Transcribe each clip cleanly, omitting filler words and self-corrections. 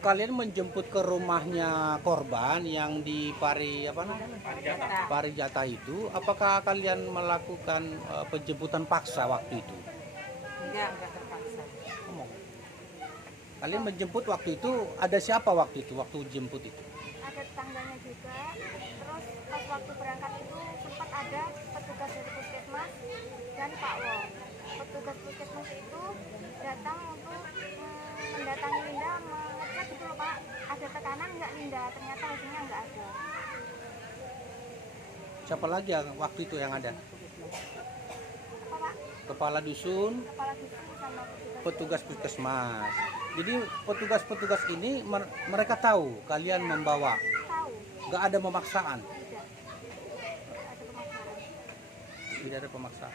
kalian menjemput ke rumahnya korban yang di Parijata itu, apakah kalian melakukan penjemputan paksa waktu itu? Enggak terpaksa. Kalian menjemput waktu itu, ada siapa waktu itu, waktu jemput itu? Ada tetangganya juga. Terus pas waktu berangkat itu sempat ada petugas dari puskesmas dan Pak Wo. Petugas puskesmas itu datang untuk mendatangi Linda, mengecek gitu loh Pak, ada tekanan nggak Linda, ternyata hasilnya nggak ada. Siapa lagi yang waktu itu yang ada? Apa Pak? Kepala dusun, Kepala dusun sama petugas puskesmas. Jadi petugas-petugas ini mereka tahu kalian membawa, tahu nggak ada pemaksaan. tidak ada pemaksaan. Tidak ada pemaksaan.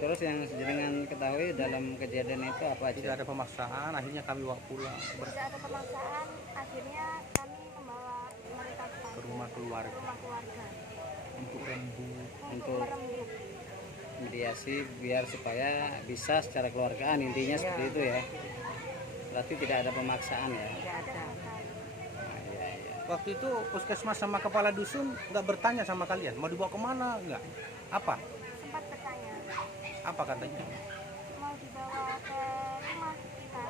Terus yang jenengan ketahui dalam kejadian itu apa aja? Tidak ada pemaksaan, akhirnya kami bawa pulang Tidak ada pemaksaan, akhirnya kami membawa mereka ke rumah keluarga rumah keluarga untuk rembuk. Untuk merembuk. mediasi biar supaya bisa secara keluargaan, intinya seperti itu ya. Berarti tidak ada pemaksaan ya. Enggak ada. Iya, iya. Waktu itu puskesmas sama kepala dusun nggak bertanya sama kalian mau dibawa kemana, nggak? Apa? Sempat bertanya Apa katanya? mau dibawa ke rumah kita,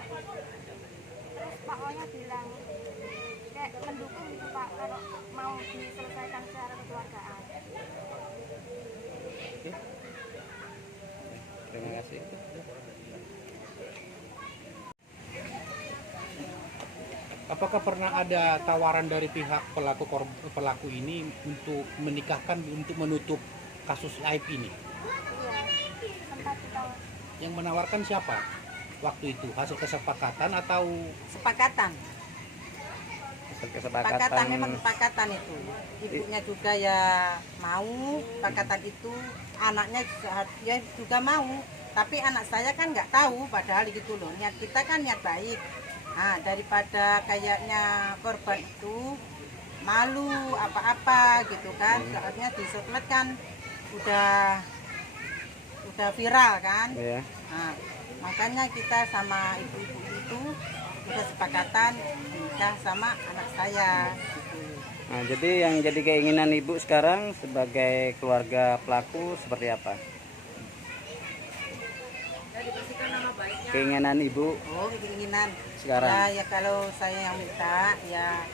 terus Pak O-nya bilang kayak mendukung gitu Pak kalau mau diselesaikan secara kekeluargaan. Oke. Terima kasih. Apakah pernah ada tawaran dari pihak pelaku ini untuk menikahkan, untuk menutup kasus aib ini? Iya, sempat kita Yang menawarkan siapa waktu itu? Hasil kesepakatan atau Sepakatan. Sepakatan memang sepakatan itu. Ibunya juga ya mau sepakatan itu, anaknya juga mau. Tapi anak saya kan nggak tahu, padahal gitu loh. Niat kita kan niat baik. Nah, daripada kayaknya korban itu malu apa-apa gitu kan, soalnya di sosmed kan udah viral kan. Ya. Nah, makanya kita sama ibu-ibu itu udah sepakatan nikah sama anak saya gitu. Nah, jadi yang jadi keinginan ibu sekarang sebagai keluarga pelaku seperti apa? Keinginan ibu Oh, keinginan sekarang? ya kalau saya yang minta ya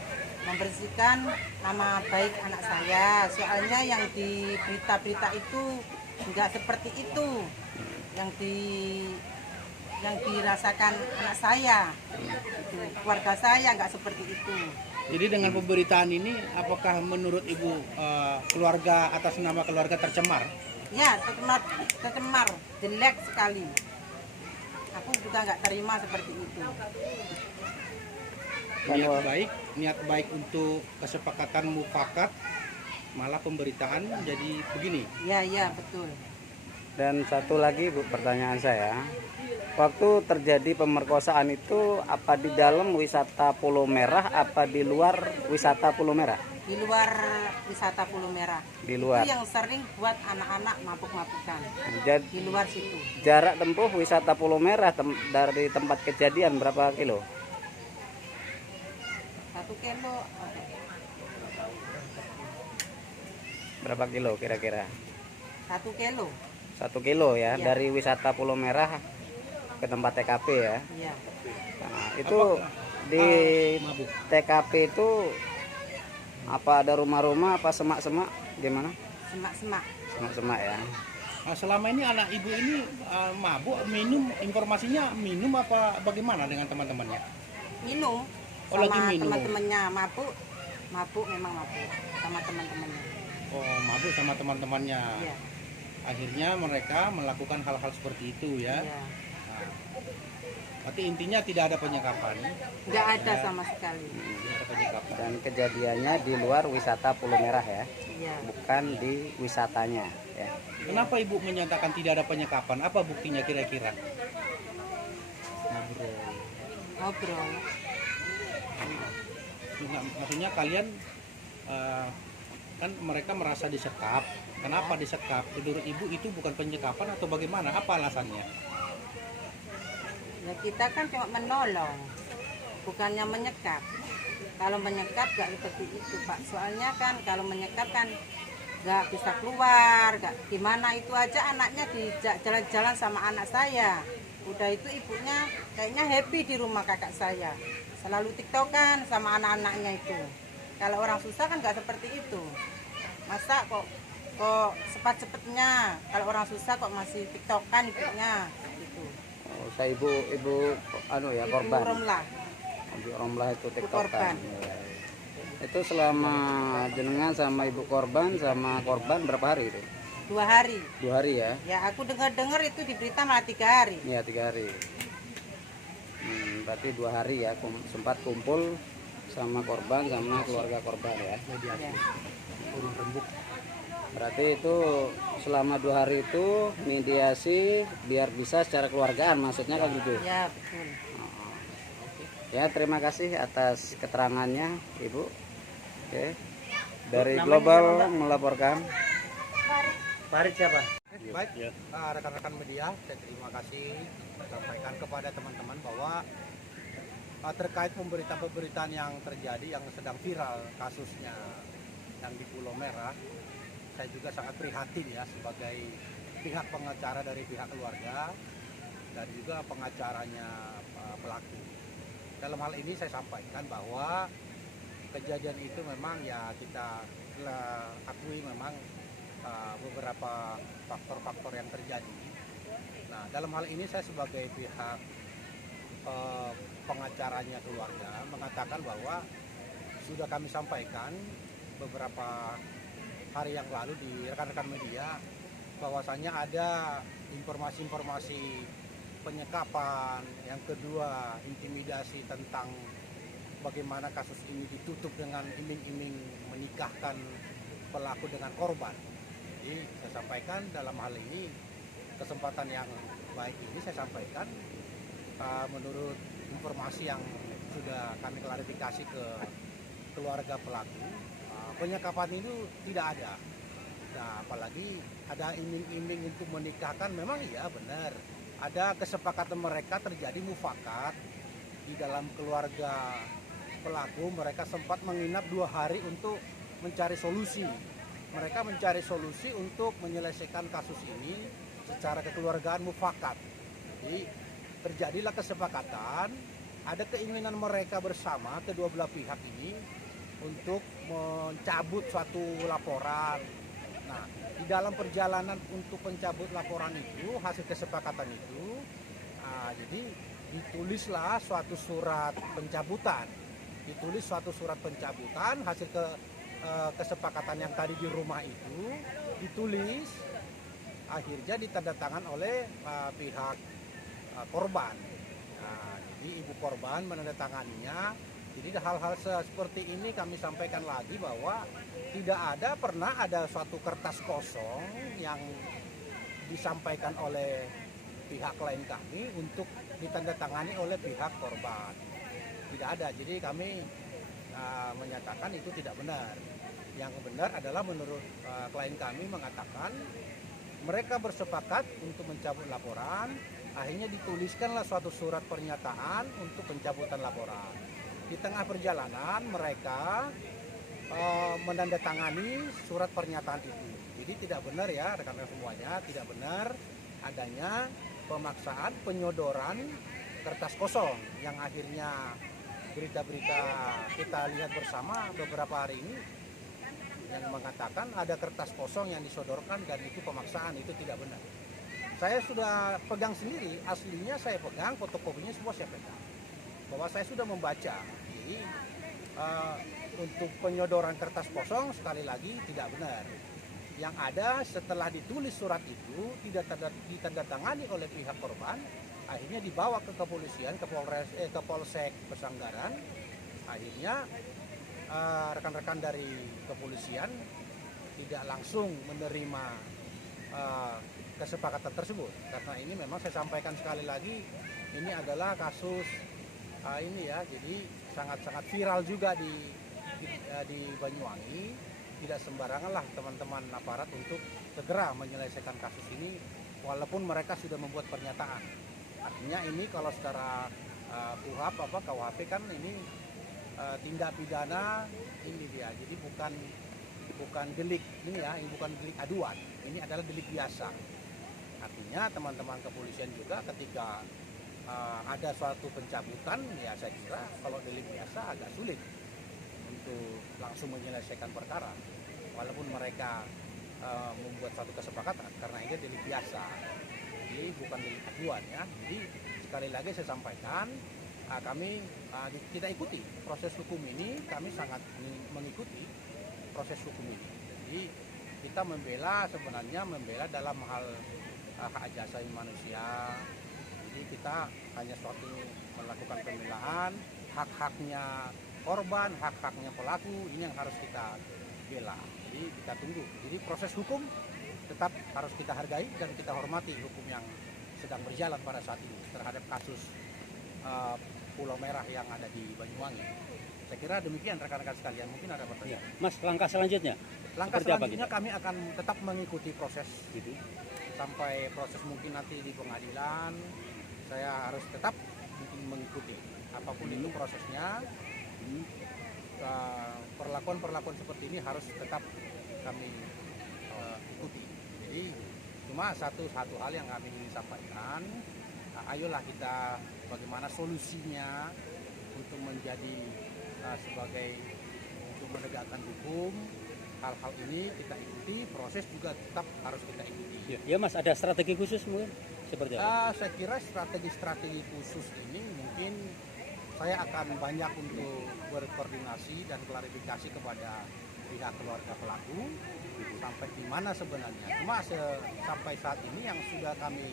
membersihkan nama baik anak saya. Soalnya yang di berita-berita itu enggak seperti itu. Yang dirasakan anak saya. Itu, keluarga saya enggak seperti itu. jadi dengan pemberitaan ini apakah menurut ibu keluarga atas nama keluarga tercemar? Ya, tercemar, jelek sekali. Aku juga nggak terima seperti itu. Niat baik untuk kesepakatan mufakat, malah pemberitaan jadi begini. Ya, betul. Dan satu lagi Bu, pertanyaan saya, waktu terjadi pemerkosaan itu apa di dalam wisata Pulau Merah apa di luar wisata Pulau Merah? Di luar wisata Pulau Merah. Di luar. Itu yang sering buat anak-anak mabuk-mabukan. Jadi Di luar situ. jarak tempuh wisata Pulau Merah dari tempat kejadian berapa kilo? 1 kilo. Berapa kilo kira-kira? 1 kilo. 1 kilo ya, Iya. dari wisata Pulau Merah ke tempat TKP ya. Iya. Nah, itu di TKP itu apa ada rumah-rumah apa semak-semak gimana? Semak-semak. Semak-semak ya. Nah, selama ini anak ibu ini mabuk, minum, informasinya minum apa bagaimana dengan teman-temannya? Minum. Oh, lagi Sama minum. teman-temannya mabuk. Mabuk memang mabuk sama teman-temannya. Oh, mabuk sama teman-temannya. Iya. Akhirnya mereka melakukan hal-hal seperti itu ya. Iya. Nah, berarti intinya tidak ada penyekapan. Nggak ada sama sekali. Tidak ada penyekapan. Dan kejadiannya di luar wisata Pulau Merah ya, Iya. bukan di wisatanya ya. Kenapa ibu menyatakan tidak ada penyekapan? Apa buktinya kira-kira? Ngobrol. Ngobrol. Maksudnya kalian kan mereka merasa disekap. Kenapa disekap? Menurut ibu itu bukan penyekapan atau bagaimana? Apa alasannya? Ya kita kan cuma menolong, bukannya menyekap. Kalau menyekap nggak seperti itu Pak. Soalnya kan kalau menyekap kan nggak bisa keluar, nggak gimana, itu aja anaknya dijak jalan-jalan sama anak saya. Udah itu ibunya kayaknya happy di rumah kakak saya. Selalu tiktokan sama anak-anaknya itu. Kalau orang susah kan nggak seperti itu. Masa kok cepat-cepatnya kalau orang susah kok masih tiktokan ibunya gitu. Oh, saya ibu anu ya, korban. Ibu Romlah. Ibu Romlah itu korban. tiktokan. Ya. Itu selama jenengan sama ibu korban sama korban berapa hari itu? 2 hari. 2 hari ya? Ya aku dengar itu di berita malah 3 hari. Iya, 3 hari. Berarti 2 hari ya, sempat kumpul sama korban sama keluarga korban ya. Ya. Urung rembuk. Berarti itu selama 2 hari itu mediasi biar bisa secara keluargaan, maksudnya kan gitu. Ya betul. Ya, terima kasih atas keterangannya Ibu. Oke. Dari Global melaporkan. Farid siapa? Baik, rekan-rekan media, saya terima kasih sampaikan kepada teman-teman bahwa terkait pemberitaan yang terjadi yang sedang viral kasusnya yang di Pulau Merah, saya juga sangat prihatin ya sebagai pihak pengacara dari pihak keluarga dan juga pengacaranya pelaku. Dalam hal ini saya sampaikan bahwa kejadian itu memang ya kita akui memang beberapa faktor-faktor yang terjadi. Nah, dalam hal ini saya sebagai pihak pengacaranya keluarga mengatakan bahwa sudah kami sampaikan beberapa hari yang lalu di rekan-rekan media bahwasannya ada informasi-informasi penyekapan, yang kedua intimidasi tentang bagaimana kasus ini ditutup dengan iming-iming menikahkan pelaku dengan korban. Jadi saya sampaikan dalam hal ini, kesempatan yang baik ini saya sampaikan menurut informasi yang sudah kami klarifikasi ke keluarga pelaku, penyekapan itu tidak ada. Nah, apalagi ada iming-iming untuk menikahkan, memang iya benar. Ada kesepakatan mereka terjadi mufakat di dalam keluarga pelaku. Mereka sempat menginap 2 hari untuk mencari solusi. Mereka mencari solusi untuk menyelesaikan kasus ini secara kekeluargaan mufakat. Jadi terjadilah kesepakatan, ada keinginan mereka bersama kedua belah pihak ini untuk mencabut suatu laporan. Nah, di dalam perjalanan untuk mencabut laporan itu, hasil kesepakatan itu, jadi ditulislah suatu surat pencabutan. Ditulis suatu surat pencabutan, hasil kesepakatan yang tadi di rumah itu ditulis, akhirnya ditandatangan oleh pihak korban. Nah, jadi ibu korban menandatanganinya. Jadi hal-hal seperti ini kami sampaikan lagi bahwa tidak pernah ada suatu kertas kosong yang disampaikan oleh pihak klien kami untuk ditandatangani oleh pihak korban. Tidak ada. Jadi kami menyatakan itu tidak benar. Yang benar adalah menurut klien kami mengatakan mereka bersepakat untuk mencabut laporan, akhirnya dituliskanlah suatu surat pernyataan untuk pencabutan laporan. Di tengah perjalanan mereka menandatangani surat pernyataan itu. Jadi tidak benar ya rekan-rekan semuanya, tidak benar adanya pemaksaan penyodoran kertas kosong yang akhirnya berita-berita kita lihat bersama beberapa hari ini yang mengatakan ada kertas kosong yang disodorkan dan itu pemaksaan, itu tidak benar. Saya sudah pegang sendiri, aslinya saya pegang, fotokopinya semua saya pegang. Bahwa saya sudah membaca. Jadi untuk penyodoran kertas kosong sekali lagi tidak benar. Yang ada setelah ditulis surat itu tidak ditandatangani oleh pihak korban, akhirnya dibawa ke kepolisian, ke Polsek Pesanggaran. Akhirnya rekan-rekan dari kepolisian tidak langsung menerima kesepakatan tersebut, karena ini memang saya sampaikan sekali lagi, ini adalah kasus ini ya, jadi sangat-sangat viral juga di Banyuwangi. Tidak sembarangan lah teman-teman aparat untuk segera menyelesaikan kasus ini, walaupun mereka sudah membuat pernyataan. Artinya ini kalau secara KUHP KUHP kan ini tindak pidana ini dia. Jadi bukan delik ini ya, ini bukan delik aduan. Ini adalah delik biasa. Artinya teman-teman kepolisian juga ketika ada suatu pencabutan, ya saya kira kalau delik biasa agak sulit untuk langsung menyelesaikan perkara. Walaupun mereka membuat satu kesepakatan karena ini delik biasa. Jadi bukan delik aduan ya. Jadi sekali lagi saya sampaikan, kita ikuti proses hukum ini, kami sangat mengikuti proses hukum ini. Jadi kita sebenarnya membela dalam hal hak asasi manusia. Jadi kita hanya suatu melakukan pembelaan, hak-haknya korban, hak-haknya pelaku, ini yang harus kita bela. Jadi kita tunggu. Jadi proses hukum tetap harus kita hargai dan kita hormati hukum yang sedang berjalan pada saat ini terhadap kasus Pulau Merah yang ada di Banyuwangi. Saya kira demikian rekan-rekan sekalian, mungkin ada pertanyaan. Mas, langkah selanjutnya? Langkah selanjutnya kami akan tetap mengikuti proses Gitu. sampai proses mungkin nanti di pengadilan. Saya harus tetap mengikuti apapun itu prosesnya. Perlakuan seperti ini harus tetap kami ikuti. Jadi cuma satu hal yang kami ingin sampaikan, ayolah kita bagaimana solusinya untuk menjadi untuk menegakkan hukum. Hal-hal ini kita ikuti, proses juga tetap harus kita ikuti. Ya Mas, ada strategi khusus mungkin seperti apa? Saya kira strategi khusus ini mungkin saya akan banyak untuk berkoordinasi dan klarifikasi kepada pihak keluarga pelaku sampai di mana sebenarnya. Cuma sampai saat ini yang sudah kami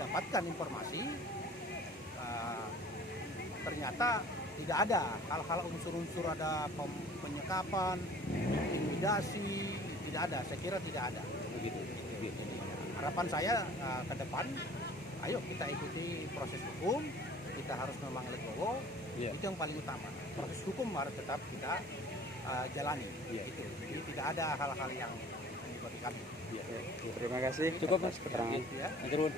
dapatkan informasi, ternyata tidak ada hal-hal unsur-unsur ada penyekapan, intimidasi, tidak ada. Saya kira tidak ada. Begitu. Harapan saya ke depan, ayo kita ikuti proses hukum, kita harus memang legowo, itu yang paling utama. Proses hukum harus tetap kita jalani. Itu. Jadi tidak ada hal-hal yang bagi kami. Terima kasih. Cukup Mas keterangan. keterangan. Ya. Matur nuwun.